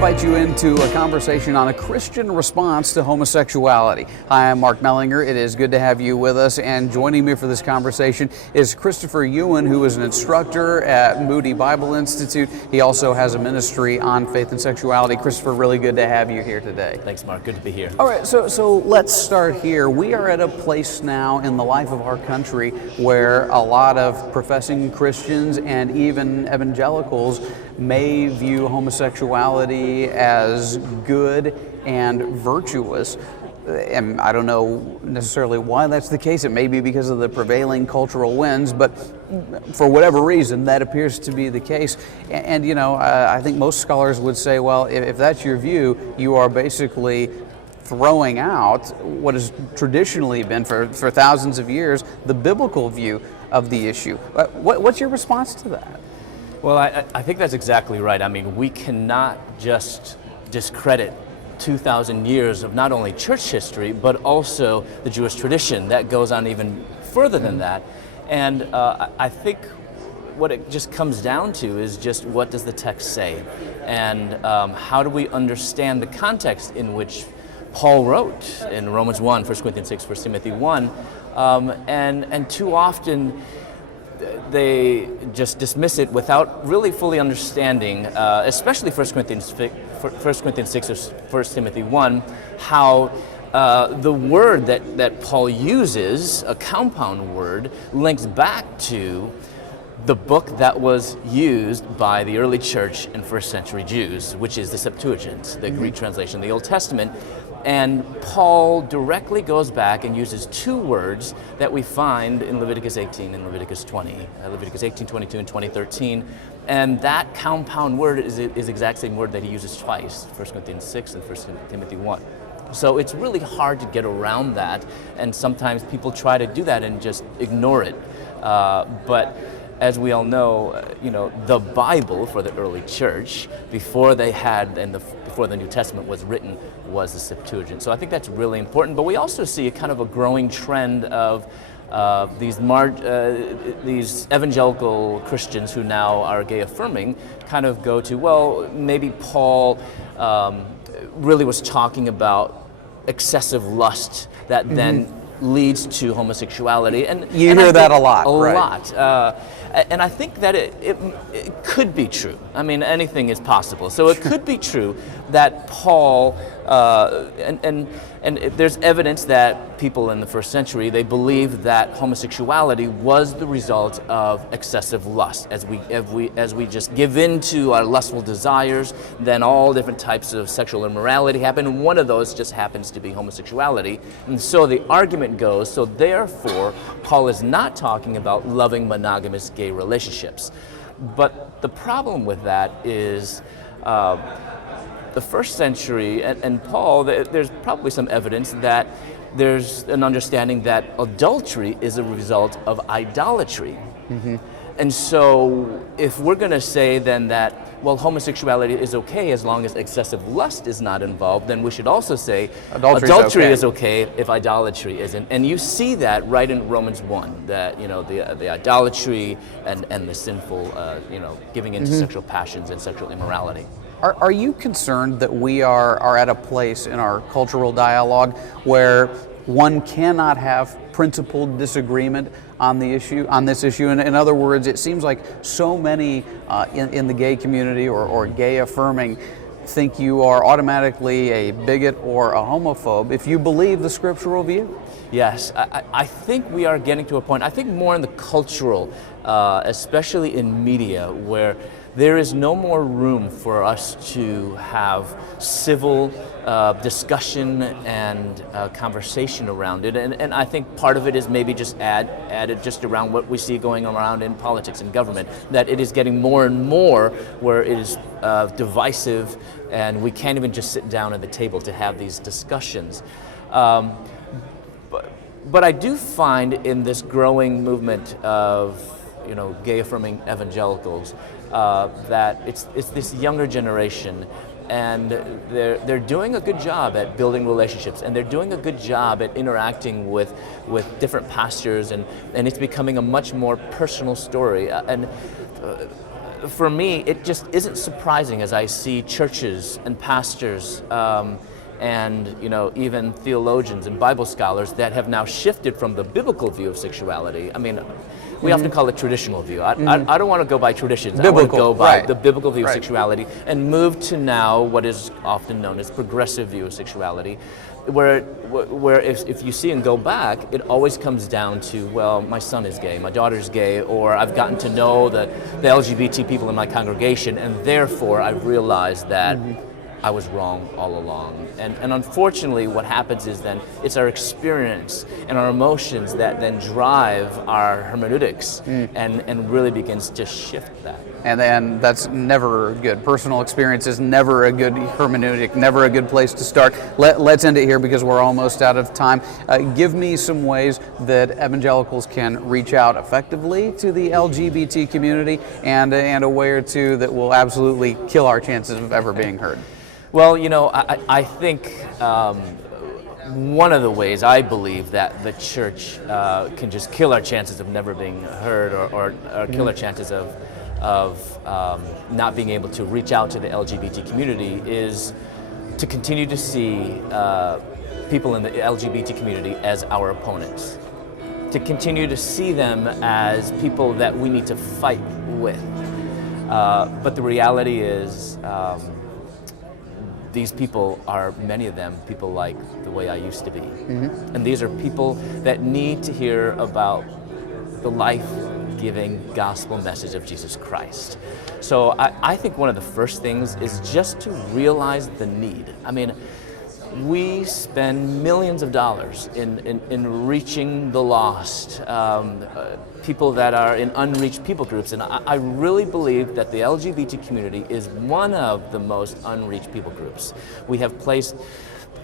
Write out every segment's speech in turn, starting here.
invite you into a conversation on a Christian response to homosexuality. Hi, I'm Mark Mellinger. It is good to have you with us, and joining me for this conversation is Christopher Yuan, who is an instructor at Moody Bible Institute. He also has a ministry on faith and sexuality. Christopher, really good to have you here today. Thanks, Mark. Good to be here. All right, so let's start here. We are at a place now in the life of our country where a lot of professing Christians and even evangelicals may view homosexuality as good and virtuous. And I don't know necessarily why that's the case. It may be because of the prevailing cultural winds, but for whatever reason, that appears to be the case. And you know, I think most scholars would say, well, if that's your view, you are basically throwing out what has traditionally been for thousands of years, the biblical view of the issue. What's your response to that? Well, I think that's exactly right. I mean, we cannot just discredit 2,000 years of not only church history, but also the Jewish tradition that goes on even further than that. And I think what it just comes down to is just what does the text say? And how do we understand the context in which Paul wrote in Romans 1, 1 Corinthians 6, 1 Timothy 1. And too often, they just dismiss it without really fully understanding, especially 1 Corinthians 6 or 1 Timothy 1, how the word that Paul uses, a compound word, links back to the book that was used by the early church and first century Jews, which is the Septuagint, the Greek translation of the Old Testament. And Paul directly goes back and uses two words that we find in Leviticus 18 and Leviticus 20, Leviticus 18, 22, and 20:13. And that compound word is the exact same word that he uses twice, 1 Corinthians 6 and 1 Timothy 1. So it's really hard to get around that, and sometimes people try to do that and just ignore it. But as we all know, the Bible for the early church, before the New Testament was written, was the Septuagint. So I think that's really important. But we also see a kind of a growing trend of these evangelical Christians who now are gay affirming kind of go to, well, maybe Paul really was talking about excessive lust that then leads to homosexuality. And you hear that a lot, right? lot. And I think that it could be true. I mean, anything is possible. So it could be true that Paul, and there's evidence that people in the first century, they believed that homosexuality was the result of excessive lust. As we just give in to our lustful desires, then all different types of sexual immorality happen, and one of those just happens to be homosexuality. And so the argument goes, so therefore, Paul is not talking about loving monogamous gay relationships. But the problem with that is the first century and Paul, there's probably some evidence that there's an understanding that adultery is a result of idolatry. And so if we're going to say then that, well, homosexuality is okay as long as excessive lust is not involved, then we should also say adultery is okay if idolatry isn't. And you see that right in Romans 1, that the idolatry and the sinful giving into sexual passions and sexual immorality. Are you concerned that we are at a place in our cultural dialogue where one cannot have principled disagreement on this issue? And in other words, it seems like so many in the gay community or gay affirming think you are automatically a bigot or a homophobe if you believe the scriptural view. Yes, I think we are getting to a point, I think more in the cultural, especially in media, where there is no more room for us to have civil discussion and conversation around it. And I think part of it is maybe just added just around what we see going around in politics and government, that it is getting more and more where it is divisive and we can't even just sit down at the table to have these discussions. But I do find in this growing movement of gay affirming evangelicals that it's this younger generation, and they're doing a good job at building relationships, and they're doing a good job at interacting with different pastors, and it's becoming a much more personal story. And for me, it just isn't surprising as I see churches and pastors and even theologians and Bible scholars that have now shifted from the biblical view of sexuality. I mean, we often call it traditional view. I don't want to go by traditions. Biblical, I want to go by right. the biblical view of Right. sexuality and move to now what is often known as progressive view of sexuality, where if you see and go back, it always comes down to, well, my son is gay, my daughter's gay, or I've gotten to know the LGBT people in my congregation, and therefore I've realized that I was wrong all along. And unfortunately, what happens is then it's our experience and our emotions that then drive our hermeneutics and really begins to shift that. And then that's never good. Personal experience is never a good hermeneutic, never a good place to start. Let's end it here because we're almost out of time. Give me some ways that evangelicals can reach out effectively to the LGBT community, and a way or two that will absolutely kill our chances of ever being heard. Well, I think one of the ways I believe that the church can just kill our chances of never being heard or kill our chances of not being able to reach out to the LGBT community is to continue to see people in the LGBT community as our opponents, to continue to see them as people that we need to fight with. But the reality is, these people are, many of them, people like the way I used to be. And these are people that need to hear about the life-giving gospel message of Jesus Christ. So I think one of the first things is just to realize the need. I mean, we spend millions of dollars in reaching the lost, people that are in unreached people groups, and I really believe that the LGBT community is one of the most unreached people groups. We have placed,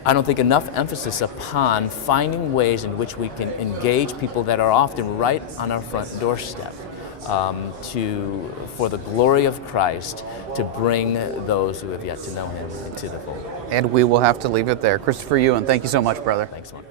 I don't think, enough emphasis upon finding ways in which we can engage people that are often right on our front doorstep, for the glory of Christ, to bring those who have yet to know Him into the fold. And we will have to leave it there. Christopher Yuan, thank you so much, brother. Thanks, Mark.